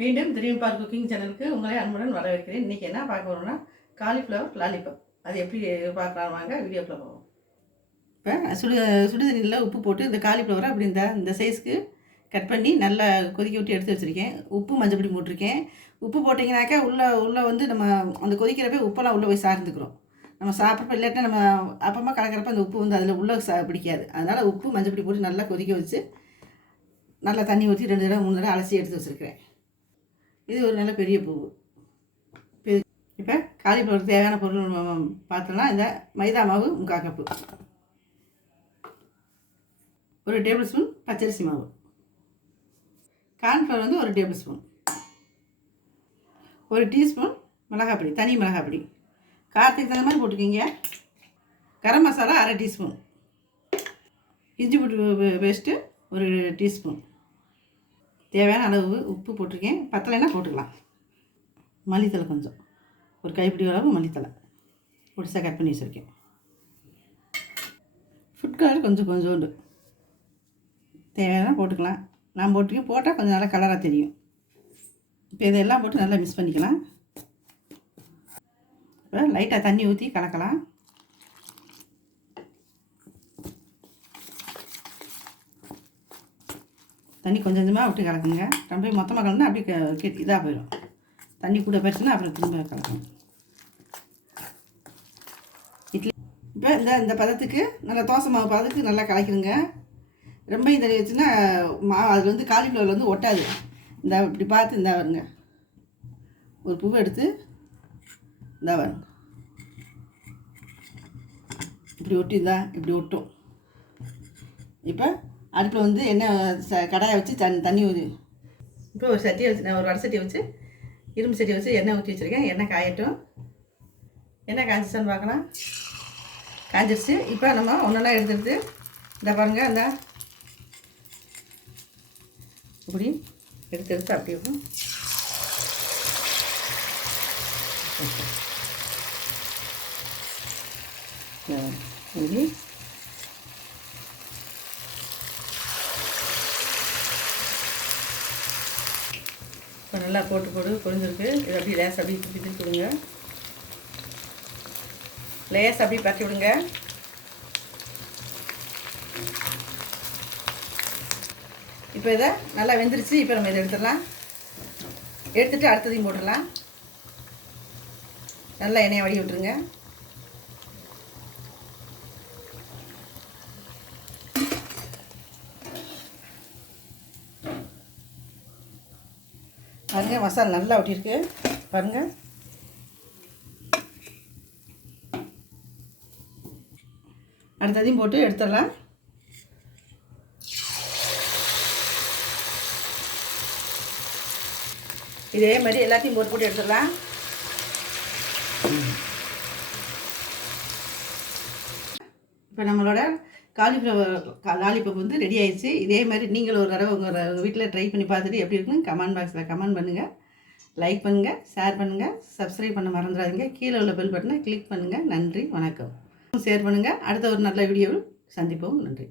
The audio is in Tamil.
மீண்டும் திரும்பிப்பார் குக்கிங் சேனலுக்கு உங்களை அன்புடன் வரவேற்கிறேன். இன்றைக்கி என்ன பார்க்க போகிறோம்னா காலிஃப்ளவர் லாலிபாப். அது எப்படி பார்க்கலாம் வாங்க வீடியோக்குள்ளே போவோம். இப்போ சுடுதண்ணியில் உப்பு போட்டு இந்த காலிஃப்ளவரை அப்படி இந்த சைஸ்க்கு கட் பண்ணி நல்லா கொதிக்க விட்டு எடுத்து வச்சுருக்கேன். உப்பு மஞ்சப்பொடி போட்டிருக்கேன். உப்பு போட்டிங்கனாக்கா உள்ளே வந்து நம்ம அந்த கொதிக்கிறப்ப உப்பெல்லாம் உள்ளே போய் சார்ந்துக்கிறோம். நம்ம சாப்பிட்றப்ப இல்லாட்டா நம்ம அப்பமா கலக்கிறப்ப அந்த உப்பு வந்து அதில் உள்ளே பிடிக்காது. அதனால் உப்பு மஞ்சப்பொடி போட்டு நல்லா கொதிக்க வச்சு நல்லா தண்ணி ஊற்றி 2 தடவை 3 தடவை அலசி எடுத்து வச்சுருக்கிறேன். இது ஒரு நல்ல பெரிய பூ. இப்போ காலிஃப்ளவருக்கு தேவையான பொருள் பார்த்தோம்னா இந்த மைதா மாவு 3/4 கப்பு, 1 டேபிள் ஸ்பூன் பச்சரிசி மாவு, கார்ன்ஃப்ளவர் வந்து 1 டேபிள் ஸ்பூன், 1 டீஸ்பூன் மிளகாப்பொடி, தனி மிளகாப்பொடி, காரத்துக்கு தகுந்த மாதிரி போட்டுக்கிங்க. கரம் மசாலா 1/2 டீஸ்பூன், இஞ்சி பூண்டு பேஸ்ட்டு 1 டீஸ்பூன், தேவையான அளவு உப்பு போட்டிருக்கேன். பத்தலைன்னா போட்டுக்கலாம். மல்லித்தலை கொஞ்சம், ஒரு கைப்பிடி அளவு மல்லித்தலை பொடிசாக கட் பண்ணி வச்சுருக்கேன். ஃபுட் கலர் கொஞ்சோண்டு தேவையான போட்டுக்கலாம். நான் போட்டிருக்கேன். போட்டால் கொஞ்சம் நல்லா கலராக தெரியும். இப்போ இதெல்லாம் போட்டு நல்லா மிக்ஸ் பண்ணிக்கலாம். இப்போ லைட்டாக தண்ணி ஊற்றி கலக்கலாம். தண்ணி கொஞ்சம் கொஞ்சமாக விட்டு கலக்குங்க. ரொம்ப மொத்தமாக கலந்து அப்படியே இதாக போயிடும். தண்ணி கூட போயிடுச்சுன்னா அப்புறம் திரும்ப கலக்கணும். இட்லி இப்போ இந்த பதத்துக்கு நல்லா தோசை மாவு பதத்துக்கு நல்லா கலக்கிடுங்க. ரொம்ப இதை வச்சுன்னா அதில் வந்து காலிஃப்ளவர் வந்து ஒட்டாது. இப்படி பார்த்து வருங்க, ஒரு பூவை எடுத்து வருங்க, இப்படி இப்படி ஒட்டும். இப்போ அடுப்பில் வந்து எண்ணெய் கடாயை வச்சு தண்ணி ஊற்றி இப்போ ஒரு சட்டியை வச்சு நான் ஒரு வடை சட்டியை வச்சு இரும்பு சட்டியை வச்சு எண்ணெய் ஊற்றி வச்சுருக்கேன். எண்ணெய் காயட்டும். எண்ணெய் காய்ச்சிச்சான்னு பார்க்கலாம். காய்ச்சிருச்சு. இப்போ நம்ம ஒன்றா எடுத்துட்டு இந்த பாருங்கள், இப்படி எடுத்து அப்படியே இப்படி இப்போ நல்லா போட்டு பொரிஞ்சிருக்கு. இது அப்படியே லேஸ் அப்படியே திருப்பி விடுங்க. லேஸ் அப்படியே பற்றி விடுங்க. இப்போ இதை நல்லா வெந்துருச்சு. இப்போ நம்ம இதை எடுத்துடலாம். எடுத்துகிட்டு அடுத்ததையும் போட்டுடலாம். நல்லா எண்ணெயை வடி விட்டுருங்க. பாருங்கள், மசாலா நல்லா ஒட்டியிருக்கு பாருங்கள். அடுத்ததையும் போட்டு எடுத்துடலாம். இதே மாதிரி எல்லாத்தையும் போட்டு எடுத்துடலாம். இப்போ நம்மளோட காலிஃப்ளவர் லாலிபாப் வந்து ரெடி ஆயிடுச்சு. இதே மாதிரி நீங்களும் ஒரு தடவை உங்கள் வீட்டில் ட்ரை பண்ணி பார்த்துட்டு எப்படி இருக்குன்னு கமெண்ட் பாக்ஸில் கமெண்ட் பண்ணுங்கள். லைக் பண்ணுங்கள், ஷேர் பண்ணுங்கள், சப்ஸ்கிரைப் பண்ண மறந்துடாதீங்க. கீழே உள்ள பெல் பட்டனை கிளிக் பண்ணுங்கள். நன்றி, வணக்கம். ஷேர் பண்ணுங்கள். அடுத்த ஒரு நல்ல வீடியோவில் சந்திப்போம். நன்றி.